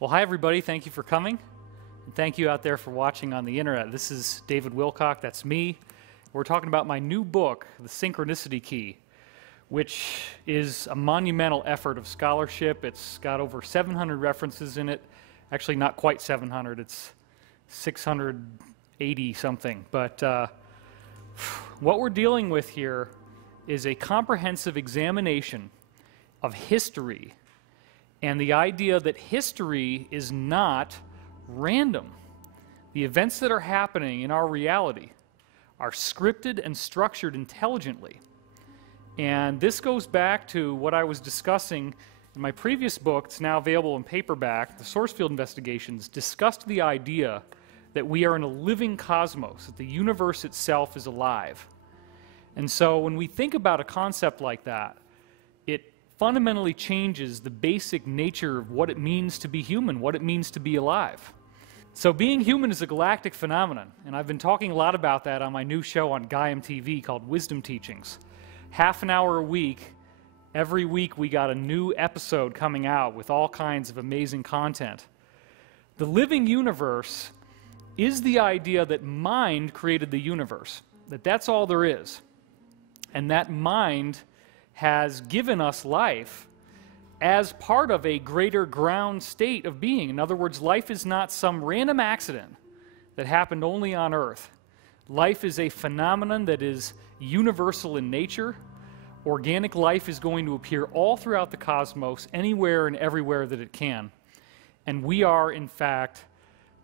Well, hi everybody, thank you for coming, and thank you out there for watching on the internet. This is David Wilcock, that's me. We're talking about my new book, The Synchronicity Key, which is a monumental effort of scholarship. It's got over 700 references in it. Actually, not quite 700, it's 680 something. But what we're dealing with here is a comprehensive examination of history and the idea that history is not random. The events that are happening in our reality are scripted and structured intelligently. And this goes back to what I was discussing in my previous book. It's now available in paperback. The Source Field Investigations discussed the idea that we are in a living cosmos, that the universe itself is alive. And so when we think about a concept like that, it fundamentally changes the basic nature of what it means to be human, what it means to be alive. So being human is a galactic phenomenon, and I've been talking a lot about that on my new show on Gaiam TV called Wisdom Teachings. Half an hour a week, every week we got a new episode coming out with all kinds of amazing content. The living universe is the idea that mind created the universe, that that's all there is. And that mind has given us life as part of a greater ground state of being. In other words, life is not some random accident that happened only on Earth. Life is a phenomenon that is universal in nature. Organic life is going to appear all throughout the cosmos, anywhere and everywhere that it can. And we are, in fact,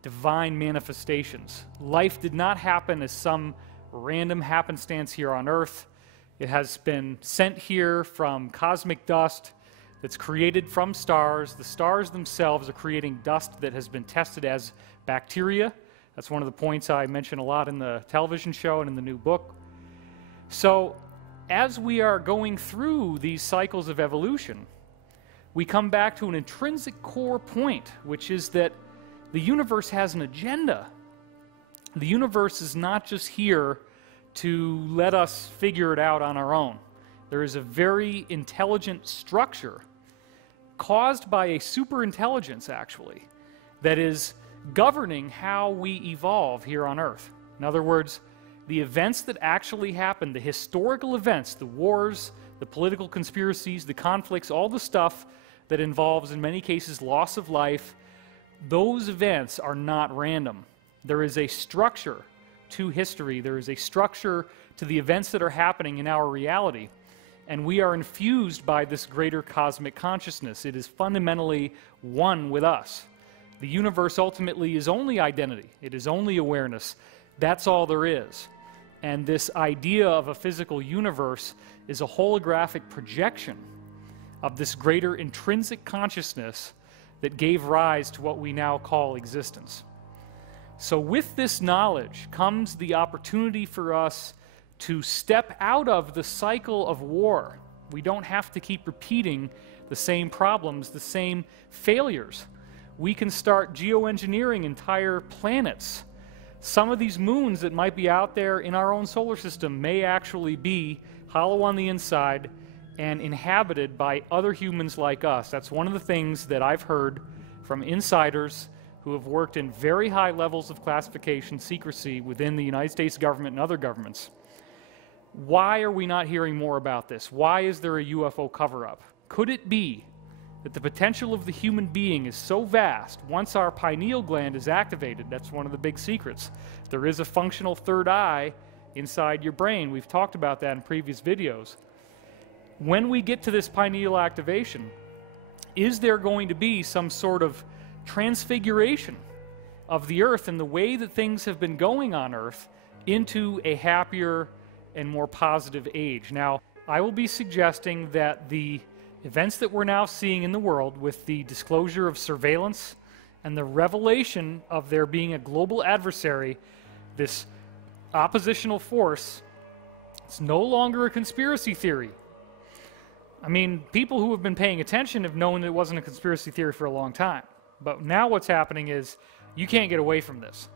divine manifestations. Life did not happen as some random happenstance here on Earth. It has been sent here from cosmic dust that's created from stars. The stars themselves are creating dust that has been tested as bacteria. That's one of the points I mention a lot in the television show and in the new book. So as we are going through these cycles of evolution, we come back to an intrinsic core point, which is that the universe has an agenda. The universe is not just here to let us figure it out on our own. There is a very intelligent structure caused by a superintelligence, actually, that is governing how we evolve here on Earth. In other words, the events that actually happen, the historical events, the wars, the political conspiracies, the conflicts, all the stuff that involves, in many cases, loss of life, those events are not random. There is a structure to history. There is a structure to the events that are happening in our reality. And we are infused by this greater cosmic consciousness. It is fundamentally one with us. The universe ultimately is only identity. It is only awareness. That's all there is. And this idea of a physical universe is a holographic projection of this greater intrinsic consciousness that gave rise to what we now call existence. So with this knowledge comes the opportunity for us to step out of the cycle of war. We don't have to keep repeating the same problems, the same failures. We can start geoengineering entire planets. Some of these moons that might be out there in our own solar system may actually be hollow on the inside and inhabited by other humans like us. That's one of the things that I've heard from insiders who have worked in very high levels of classification, secrecy within the United States government and other governments. Why are we not hearing more about this? Why is there a UFO cover-up? Could it be that the potential of the human being is so vast, once our pineal gland is activated, that's one of the big secrets. There is a functional third eye inside your brain. We've talked about that in previous videos. When we get to this pineal activation, is there going to be some sort of transfiguration of the Earth and the way that things have been going on Earth into a happier and more positive age? Now, I will be suggesting that the events that we're now seeing in the world with the disclosure of surveillance and the revelation of there being a global adversary, this oppositional force, it's no longer a conspiracy theory. I mean, people who have been paying attention have known that it wasn't a conspiracy theory for a long time. But now what's happening is you can't get away from this.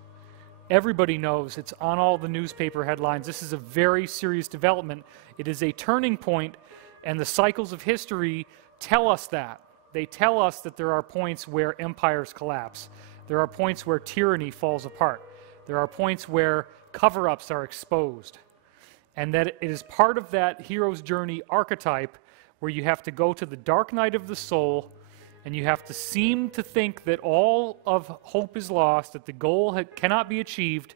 Everybody knows, it's on all the newspaper headlines. This is a very serious development. It is a turning point, and the cycles of history tell us that. they tell us that there are points where empires collapse. There are points where tyranny falls apart. There are points where cover-ups are exposed. And that it is part of that hero's journey archetype where you have to go to the dark night of the soul and you have to seem to think that all of hope is lost, that the goal cannot be achieved,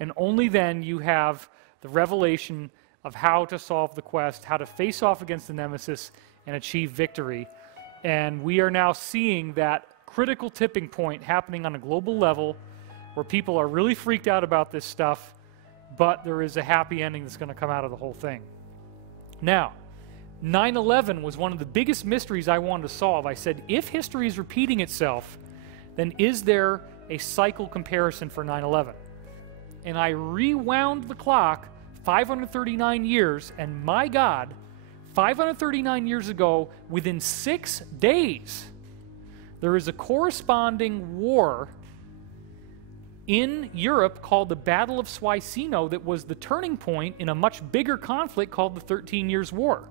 and only then you have the revelation of how to solve the quest, how to face off against the nemesis and achieve victory. And we are now seeing that critical tipping point happening on a global level where people are really freaked out about this stuff, but there is a happy ending that's going to come out of the whole thing. Now, 9/11 was one of the biggest mysteries I wanted to solve. I said, if history is repeating itself, then is there a cycle comparison for 9/11? And I rewound the clock 539 years, and my God, 539 years ago, within 6 days, there is a corresponding war in Europe called the Battle of Swicino that was the turning point in a much bigger conflict called the 13 Years' War.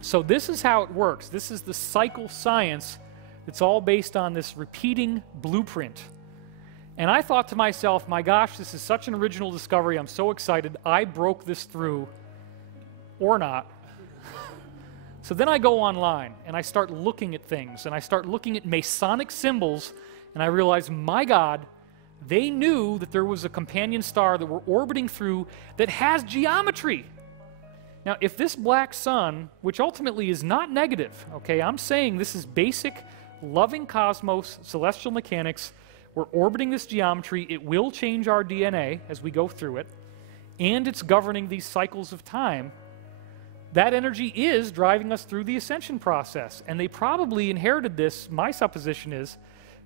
So this is how it works. This is the cycle science that's all based on this repeating blueprint. And I thought to myself, my gosh, this is such an original discovery. I'm so excited. I broke this through, or not. So then I go online, and I start looking at things, and I start looking at Masonic symbols, and I realize, my God, they knew that there was a companion star that we're orbiting through that has geometry. Now, if this black sun, which ultimately is not negative, okay, I'm saying this is basic, loving cosmos, celestial mechanics, we're orbiting this geometry, it will change our DNA as we go through it, and it's governing these cycles of time. That energy is driving us through the ascension process, and they probably inherited this, my supposition is,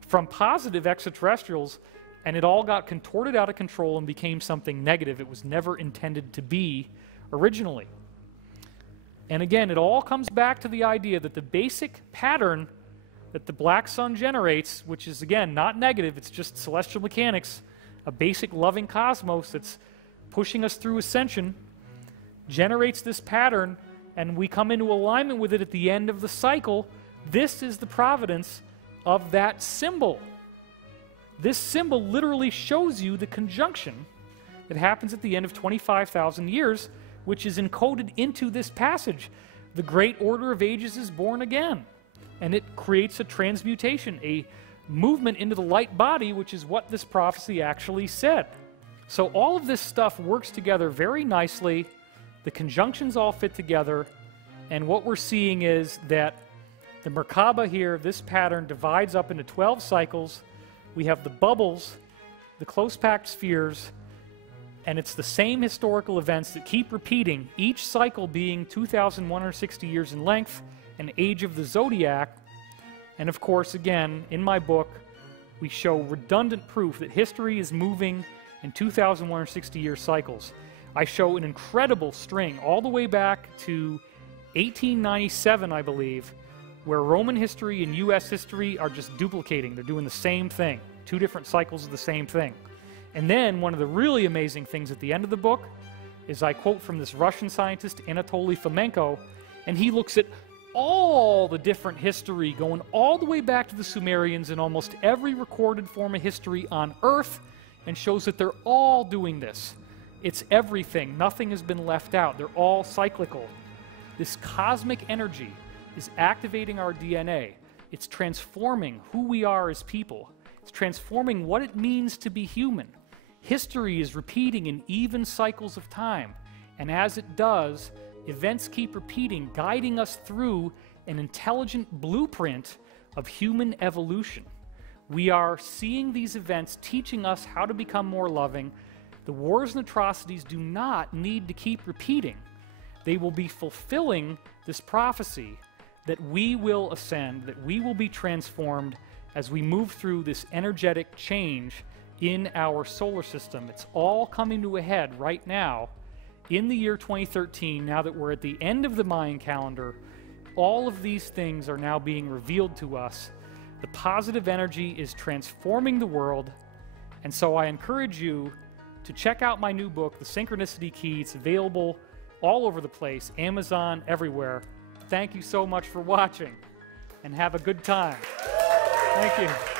from positive extraterrestrials, and it all got contorted out of control and became something negative it was never intended to be originally. And again, it all comes back to the idea that the basic pattern that the black sun generates, which is, again, not negative, it's just celestial mechanics, a basic loving cosmos that's pushing us through ascension, generates this pattern, and we come into alignment with it at the end of the cycle. This is the providence of that symbol. This symbol literally shows you the conjunction that happens at the end of 25,000 years, which is encoded into this passage. The great order of ages is born again. And it creates a transmutation, a movement into the light body, which is what this prophecy actually said. So all of this stuff works together very nicely. The conjunctions all fit together. And what we're seeing is that the Merkaba here, this pattern, divides up into 12 cycles. We have the bubbles, the close-packed spheres, and it's the same historical events that keep repeating, each cycle being 2,160 years in length, an age of the zodiac. And of course, again, in my book, we show redundant proof that history is moving in 2,160-year cycles. I show an incredible string all the way back to 1897, I believe, where Roman history and U.S. history are just duplicating. They're doing the same thing, 2 different cycles of the same thing. And then one of the really amazing things at the end of the book is I quote from this Russian scientist, Anatoly Fomenko, and he looks at all the different history going all the way back to the Sumerians in almost every recorded form of history on Earth and shows that they're all doing this. It's everything. Nothing has been left out. They're all cyclical. This cosmic energy is activating our DNA. It's transforming who we are as people. It's transforming what it means to be human. History is repeating in even cycles of time. And as it does, events keep repeating, guiding us through an intelligent blueprint of human evolution. We are seeing these events teaching us how to become more loving. The wars and atrocities do not need to keep repeating. They will be fulfilling this prophecy that we will ascend, that we will be transformed as we move through this energetic change in our solar system. It's all coming to a head right now in the year 2013, now that we're at the end of the Mayan calendar. All of these things are now being revealed to us. The positive energy is transforming the world, and so I encourage you to check out my new book, The Synchronicity Key. It's available all over the place, Amazon, everywhere. Thank you so much for watching. and have a good time. Thank you.